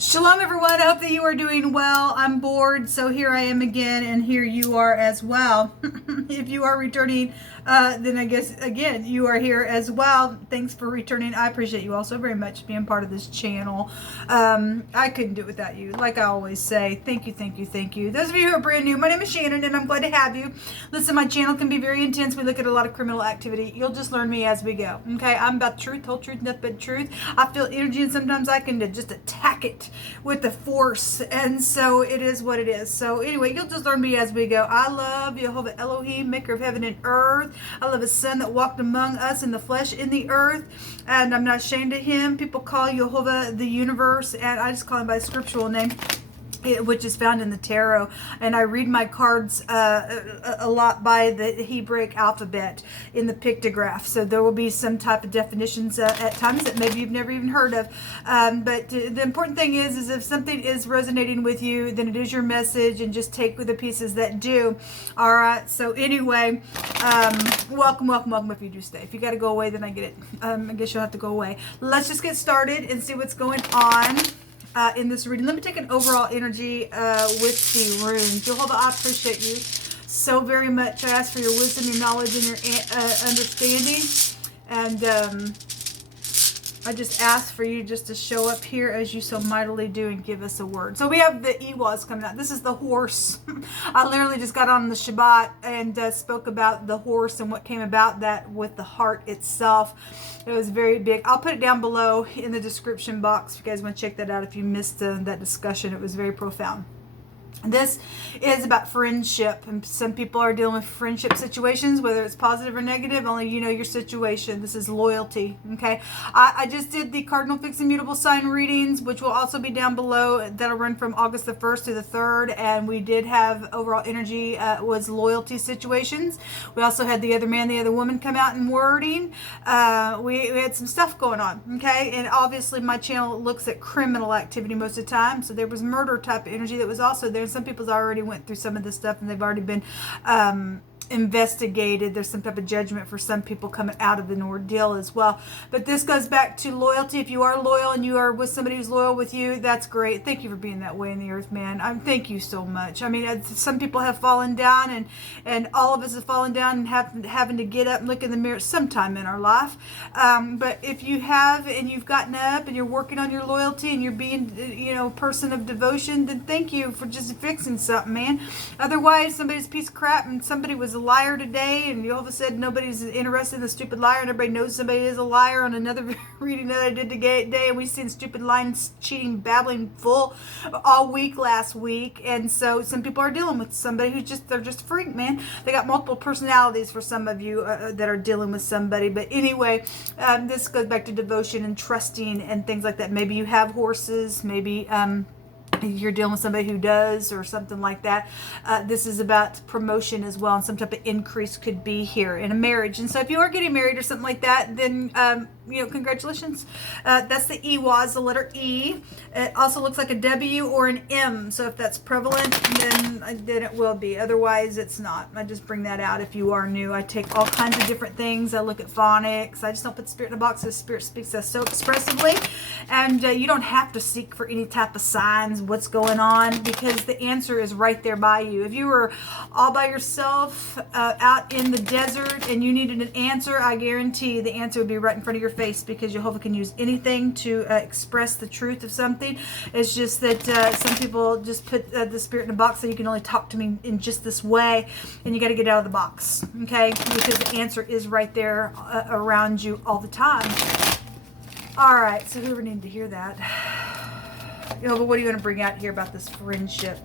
Shalom, everyone. I hope that you are doing well. I'm bored, so here I am again, and here you are as well. If you are returning, then I guess, again, you are here as well. Thanks for returning. I appreciate you also very much being part of this channel. I couldn't do it without you. Like I always say, thank you, thank you, thank you. Those of you who are brand new, my name is Shannon, and I'm glad to have you. Listen, my channel can be very intense. We look at a lot of criminal activity. You'll just learn me as we go, okay? I'm about truth, whole truth, nothing but truth. I feel energy, and sometimes I can just attack it with the force, and so it is what it is. So anyway, you'll just learn me as we go. I love Jehovah Elohim, maker of heaven and earth. I love his son that walked among us in the flesh in the earth, and I'm not ashamed of him. People call Jehovah the universe, and I just call him by the scriptural name, which is found in the tarot. And I read my cards a lot by the Hebraic alphabet in the pictograph, so there will be some type of definitions at times that maybe you've never even heard of, but the important thing is if something is resonating with you, then it is your message, and just take with the pieces that do. All right, so anyway, welcome if you do stay. If you got to go away, then I get it. I guess you'll have to go away. Let's just get started and see what's going on in this reading. Let me take an overall energy with the runes. Jehovah, I appreciate you so very much. I ask for your wisdom, your knowledge, and your understanding. And I just ask for you just to show up here as you so mightily do and give us a word. So we have the YHVH'S coming out. This is the horse. I literally just got on the Shabbat and spoke about the horse and what came about that with the heart itself. It was very big. I'll put it down below in the description box if you guys want to check that out. If you missed that discussion, it was very profound. This is about friendship, and some people are dealing with friendship situations, whether it's positive or negative. Only you know your situation. This is loyalty, okay? I just did the cardinal-fixed-mutable sign readings, which will also be down below. That'll run from August the 1st to the 3rd, and we did have overall energy was loyalty situations. We also had the other man, the other woman come out in wording. We had some stuff going on, okay? And obviously my channel looks at criminal activity most of the time, so there was murder type of energy that was also there. Some people's already went through some of this stuff, and they've already been investigated. There's some type of judgment for some people coming out of an ordeal as well. But this goes back to loyalty. If you are loyal and you are with somebody who's loyal with you, that's great. Thank you for being that way in the earth, man. Thank you so much. I mean, some people have fallen down, and all of us have fallen down and having to get up and look in the mirror sometime in our life. But if you have, and you've gotten up and you're working on your loyalty and you're being, a person of devotion, then thank you for just fixing something, man. Otherwise, somebody's a piece of crap, and somebody was a liar today, and you all of a sudden nobody's interested in the stupid liar, and everybody knows somebody is a liar. On another reading that I did today, and we've seen stupid lying, cheating, babbling full all week last week. And so some people are dealing with somebody who's they're just a freak, man. They got multiple personalities for some of you that are dealing with somebody. But anyway, this goes back to devotion and trusting and things like that. Maybe you have horses, maybe you're dealing with somebody who does, or something like that. This is about promotion as well, and some type of increase could be here in a marriage. And so if you are getting married or something like that, then congratulations. That's the YHVH'S, the letter E. It also looks like a W or an M, so if that's prevalent, then it will be. Otherwise, it's not. I just bring that out if you are new. I take all kinds of different things. I look at phonics. I just don't put the spirit in a box. The spirit speaks us so expressively, and you don't have to seek for any type of signs, what's going on, because the answer is right there by you. If you were all by yourself out in the desert and you needed an answer, I guarantee the answer would be right in front of your face, because Jehovah can use anything to express the truth of something. It's just that some people just put the spirit in a box, so you can only talk to me in just this way, and you got to get out of the box, okay? Because the answer is right there around you all the time. All right, so whoever needed to hear that. But what are you going to bring out here about this friendship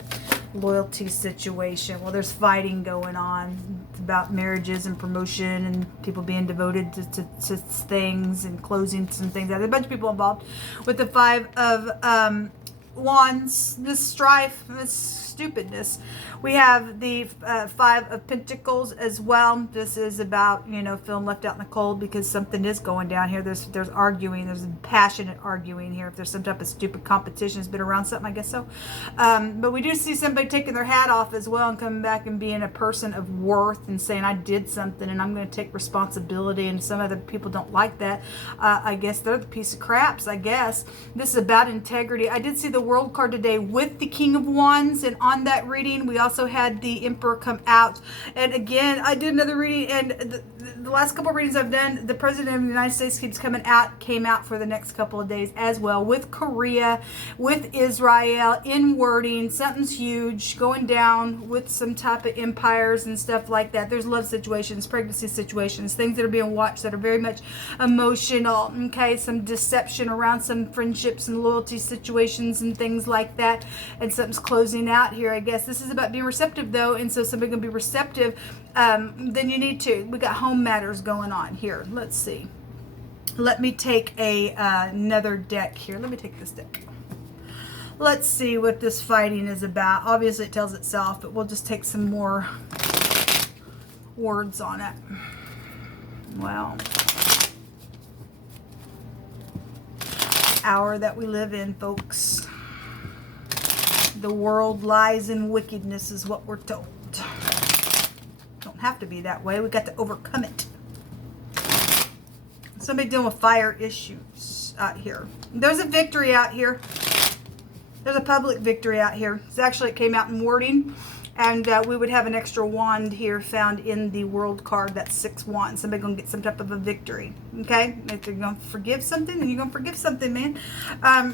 loyalty situation? Well, there's fighting going on. It's about marriages and promotion and people being devoted to things and closing some things. There's a bunch of people involved with the 5 of Wands, this strife, this stupidness. We have the 5 of Pentacles as well. This is about, feeling left out in the cold because something is going down here. There's arguing. There's passionate arguing here. If there's some type of stupid competition has been around something, I guess so. But we do see somebody taking their hat off as well and coming back and being a person of worth and saying, I did something and I'm going to take responsibility. And some other people don't like that. I guess they're the piece of craps, I guess. This is about integrity. I did see the World card today with the King of Wands, and on that reading we also had the Emperor come out. And again, I did another reading, and the last couple of readings I've done, the President of the United States keeps came out for the next couple of days as well, with Korea, with Israel, in wording. Something's huge going down with some type of empires and stuff like that. There's love situations, pregnancy situations, things that are being watched that are very much emotional, okay? Some deception around some friendships and loyalty situations and things like that, and something's closing out here. I guess this is about being receptive though, and so somebody can be receptive, then you need to. We got home matters going on here. Let's see. Let me take another deck here. Let me take this deck. Let's see what this fighting is about. Obviously it tells itself, but we'll just take some more words on it. Well, hour that we live in, folks. The world lies in wickedness is what we're told. Don't have to be that way. We got to overcome it. Somebody dealing with fire issues out here. There's a victory out here. There's a public victory out here. It's actually, it came out in wording, and we would have an extra wand here found in the world card. That's 6 wands. Somebody gonna get some type of a victory. Okay, if they're gonna forgive something, then you're gonna forgive something, man.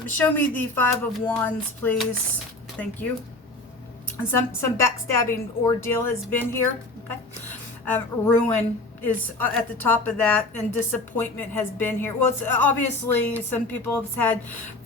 Show me the 5 of wands, please. Thank you. And some backstabbing ordeal has been here. Okay, ruin is at the top of that, and disappointment has been here. Well, it's obviously some people have had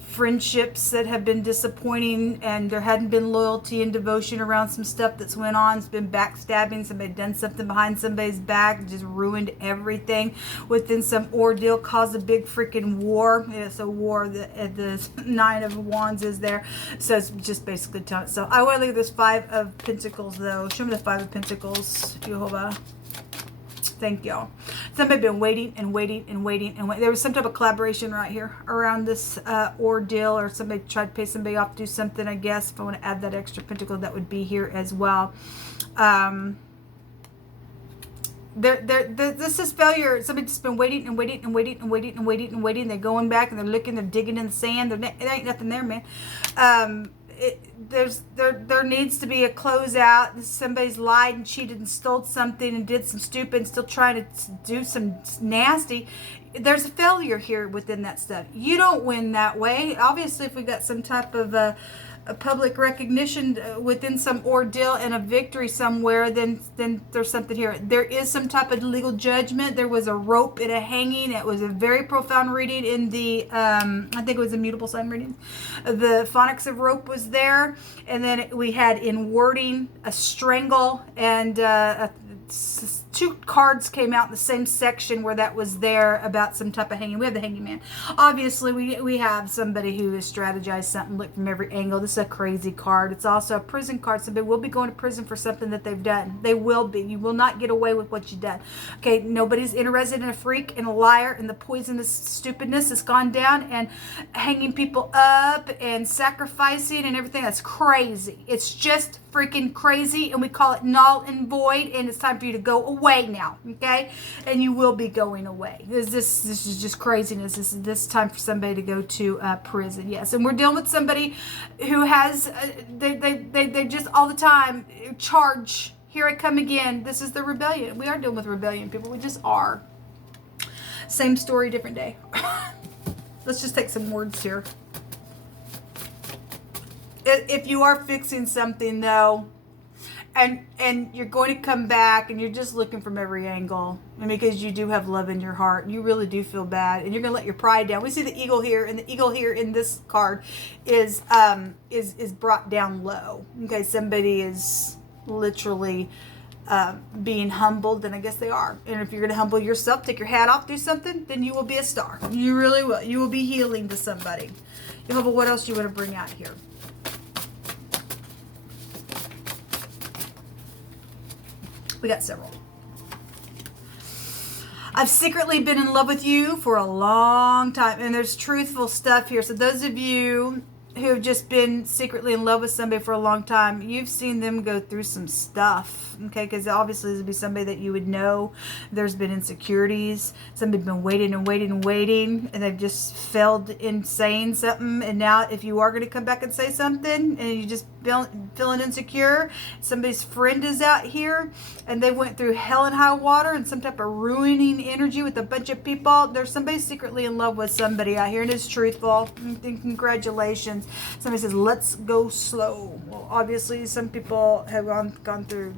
friendships that have been disappointing, and there hadn't been loyalty and devotion around some stuff that's went on. It's been backstabbing. Somebody done something behind somebody's back, just ruined everything within some ordeal, caused a big freaking war. It's a war. The 9 of wands is there, so it's just basically telling it. So I want to look at this 5 of pentacles though. Show me the 5 of pentacles, Jehovah. Thank y'all. Somebody been waiting and waiting and waiting and waiting. There was some type of collaboration right here around this ordeal, or somebody tried to pay somebody off to do something, I guess. If I want to add that extra pentacle, that would be here as well. This is failure. Somebody's just been waiting and waiting and waiting and waiting and waiting and waiting. They're going back and they're looking, they're digging in the sand. There ain't nothing there, man. There needs to be a closeout. Somebody's lied and cheated and stole something and did some stupid and still trying to do some nasty. There's a failure here within that stuff. You don't win that way. Obviously, if we got some type of a public recognition within some ordeal and a victory somewhere, then there's something here. There is some type of legal judgment. There was a rope and a hanging. It was a very profound reading in the I think it was a mutable sign reading. The phonics of rope was there, and then we had in wording a strangle, and 2 cards came out in the same section where that was there about some type of hanging. We have the hanging man. Obviously, we have somebody who has strategized something, looked from every angle. This is a crazy card. It's also a prison card. Somebody will be going to prison for something that they've done. They will be. You will not get away with what you've done. Okay, nobody's interested in a freak and a liar, and the poisonous stupidness has gone down, and hanging people up and sacrificing and everything. That's crazy. It's just freaking crazy, and we call it null and void, and it's time for you to go away now, okay? And you will be going away. This is just craziness. This time for somebody to go to prison. Yes, and we're dealing with somebody who has they just all the time charge. Here I come again. This is the rebellion. We are dealing with rebellion, people. We just are. Same story, different day. Let's just take some words here. If you are fixing something though, and you're going to come back and you're just looking from every angle, and because you do have love in your heart, you really do feel bad, and you're going to let your pride down. We see the eagle here, and the eagle here in this card is brought down low. Okay, somebody is literally being humbled, and I guess they are. And if you're going to humble yourself, take your hat off, do something, then you will be a star. You really will. You will be healing to somebody. Jehovah, what else do you want to bring out here? We got several. I've secretly been in love with you for a long time, and there's truthful stuff here. So those of you who have just been secretly in love with somebody for a long time, you've seen them go through some stuff, okay? Because obviously this would be somebody that you would know. There's been insecurities. Somebody's been waiting and waiting and waiting, and they've just failed in saying something. And now if you are going to come back and say something, and you just feeling insecure, somebody's friend is out here, and they went through hell and high water and some type of ruining energy with a bunch of people. There's somebody secretly in love with somebody out here, and it's truthful. And congratulations. Somebody says, let's go slow. Well, obviously some people have gone through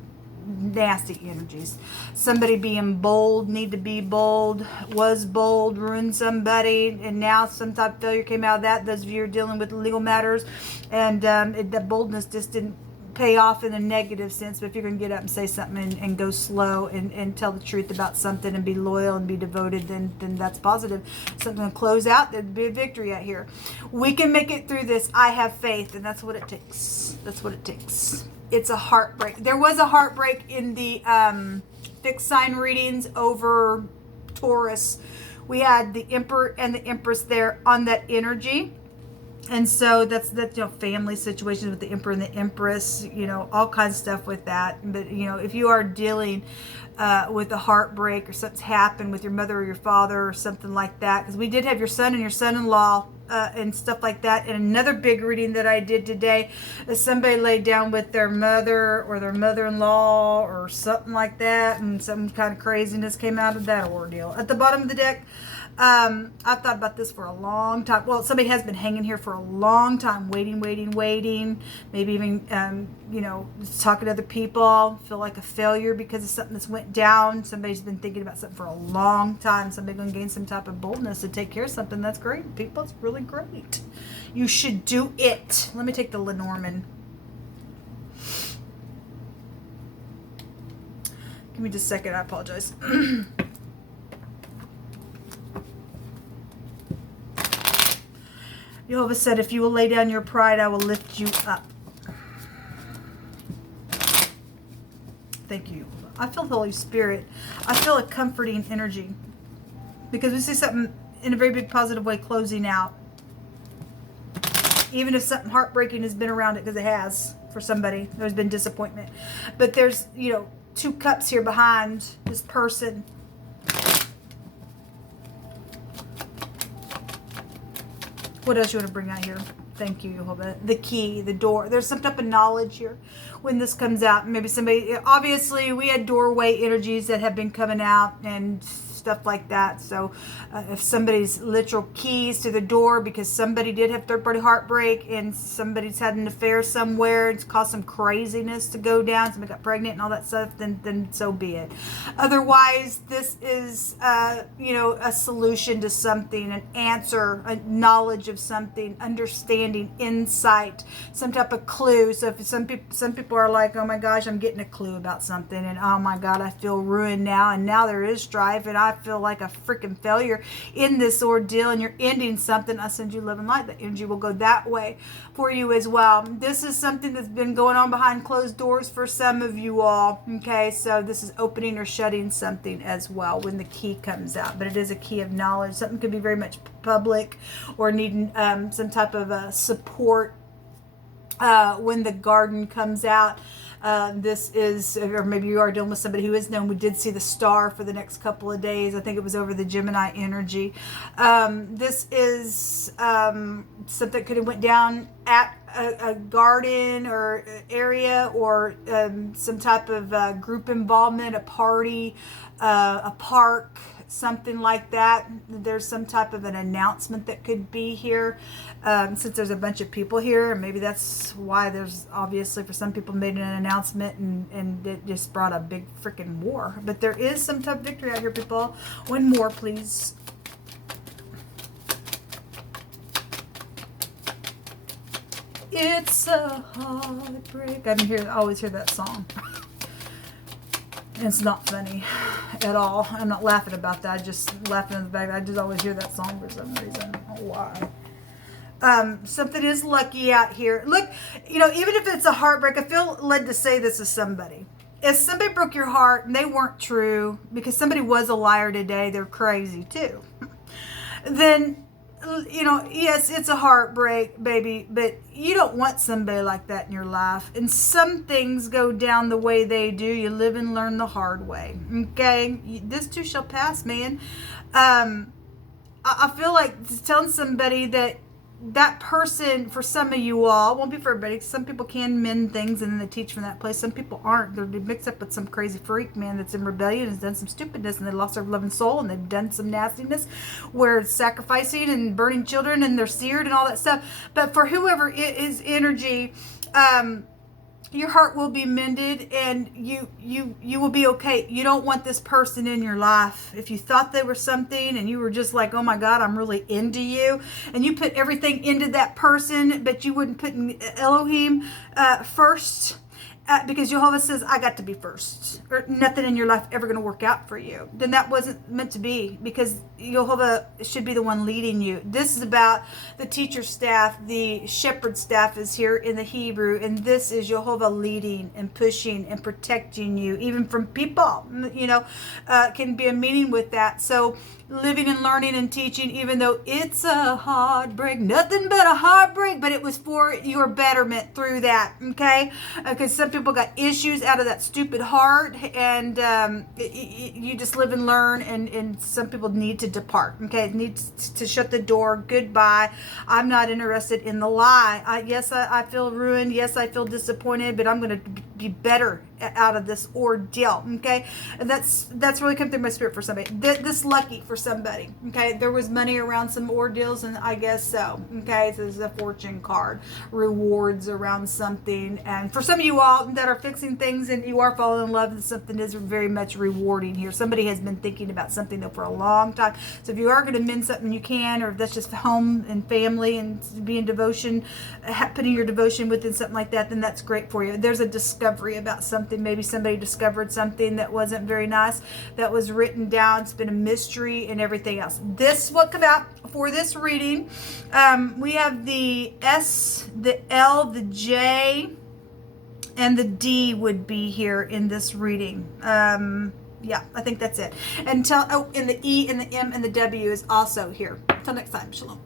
nasty energies. Somebody being bold, need to be bold, was bold, ruined somebody, and now some type of failure came out of that. Those of you who are dealing with legal matters, and the boldness just didn't pay off in a negative sense. But if you're going to get up and say something and go slow and tell the truth about something and be loyal and be devoted, then that's positive. Something to close out, there'd be a victory out here. We can make it through this. I have faith, and that's what it takes. That's what it takes. It's a heartbreak. There was a heartbreak in the fixed sign readings over Taurus. We had the Emperor and the Empress there on that energy. And so that's family situations with the Emperor and the Empress, all kinds of stuff with that. But, if you are dealing with a heartbreak or something's happened with your mother or your father or something like that, because we did have your son and your son-in-law and stuff like that. And another big reading that I did today is somebody laid down with their mother or their mother-in-law or something like that, and some kind of craziness came out of that ordeal. At the bottom of the deck, I've thought about this for a long time. Well, somebody has been hanging here for a long time, waiting. Maybe even, talking to other people, feel like a failure because of something that's went down. Somebody's been thinking about something for a long time. Somebody's going to gain some type of boldness to take care of something. That's great, people. It's really great. You should do it. Let me take the Lenormand. Give me just a second. I apologize. YHVH said, if you will lay down your pride, I will lift you up. Thank you. I feel the Holy Spirit. I feel a comforting energy. Because we see something in a very big positive way closing out. Even if something heartbreaking has been around it, because it has for somebody. There's been disappointment. But there's, two cups here behind this person. What else you want to bring out here? Thank you, YHVH. The key, the door. There's some type of knowledge here when this comes out. Maybe somebody, obviously we had doorway energies that have been coming out and stuff like that. So if somebody's literal keys to the door because somebody did have third-party heartbreak and somebody's had an affair somewhere, it's caused some craziness to go down, somebody got pregnant and all that stuff, then so be it. Otherwise, this is a solution to something, an answer, a knowledge of something, understanding, insight, some type of clue. So if some people are like, oh my gosh, I'm getting a clue about something, and oh my God, I feel ruined now, and now there is strife, and I feel like a freaking failure in this ordeal, and you're ending something. I send you love and light. The energy will go that way for you as well. This is something that's been going on behind closed doors for some of you all. Okay, so this is opening or shutting something as well when the key comes out. But it is a key of knowledge. Something could be very much public or needing some type of support when the garden comes out. This is, or maybe you are dealing with somebody who is known. We did see the star for the next couple of days. I think it was over the Gemini energy. This is something that could have went down at a garden or area, or some type of group involvement, a party, a park, something like that. There's some type of an announcement that could be here, since there's a bunch of people here, and maybe that's why there's obviously for some people made an announcement and it just brought a big freaking war. But there is some type of victory out here, people. One more, please. It's a heartbreak. I always hear that song. It's not funny at all. I'm not laughing about that. I just laughing in the back. I just always hear that song for some reason. I don't know why. Something is lucky out here. Look, even if it's a heartbreak, I feel led to say this to somebody. If somebody broke your heart and they weren't true, because somebody was a liar today, they're crazy too, then you know, yes, it's a heartbreak, baby, but you don't want somebody like that in your life. And some things go down the way they do. You live and learn the hard way. Okay? This too shall pass, man. I feel like telling somebody that person, for some of you all, won't be for everybody. Some people can mend things and then they teach from that place. Some people aren't. They're mixed up with some crazy freak, man, that's in rebellion, has done some stupidness, and they lost their loving soul, and they've done some nastiness where it's sacrificing and burning children, and they're seared and all that stuff. But for whoever it is energy, your heart will be mended, and you will be okay. You don't want this person in your life. If you thought they were something and you were just like, oh my God, I'm really into you, and you put everything into that person, but you wouldn't put Elohim first, because Jehovah says, I got to be first, or nothing in your life ever going to work out for you, then that wasn't meant to be, because Jehovah should be the one leading you. This is about the teacher staff, the shepherd staff is here in the Hebrew, and this is Jehovah leading and pushing and protecting you, even from people, you know, can be a meaning with that. So living and learning and teaching, even though it's a heartbreak, nothing but a heartbreak, but it was for your betterment through that, okay? Because some people got issues out of that stupid heart, and you just live and learn, and some people need to depart, okay? It needs to shut the door. Goodbye. I'm not interested in the lie. Yes, I feel ruined. Yes, I feel disappointed, but I'm going to be better out of this ordeal, okay? And that's really come through my spirit for somebody. This lucky for somebody, okay? There was money around some ordeals, and I guess so, okay? This is a fortune card, rewards around something, and for some of you all that are fixing things and you are falling in love with something, is very much rewarding here. Somebody has been thinking about something though for a long time, so if you are going to mend something, you can, or if that's just home and family and being devotion, putting your devotion within something like that, then that's great for you. There's a discovery about something. Maybe somebody discovered something that wasn't very nice, that was written down. It's been a mystery and everything else. This is what come out for this reading. We have the S, the L, the J, and the D would be here in this reading. Yeah, I think that's it. And and the E and the M and the W is also here. Until next time, shalom.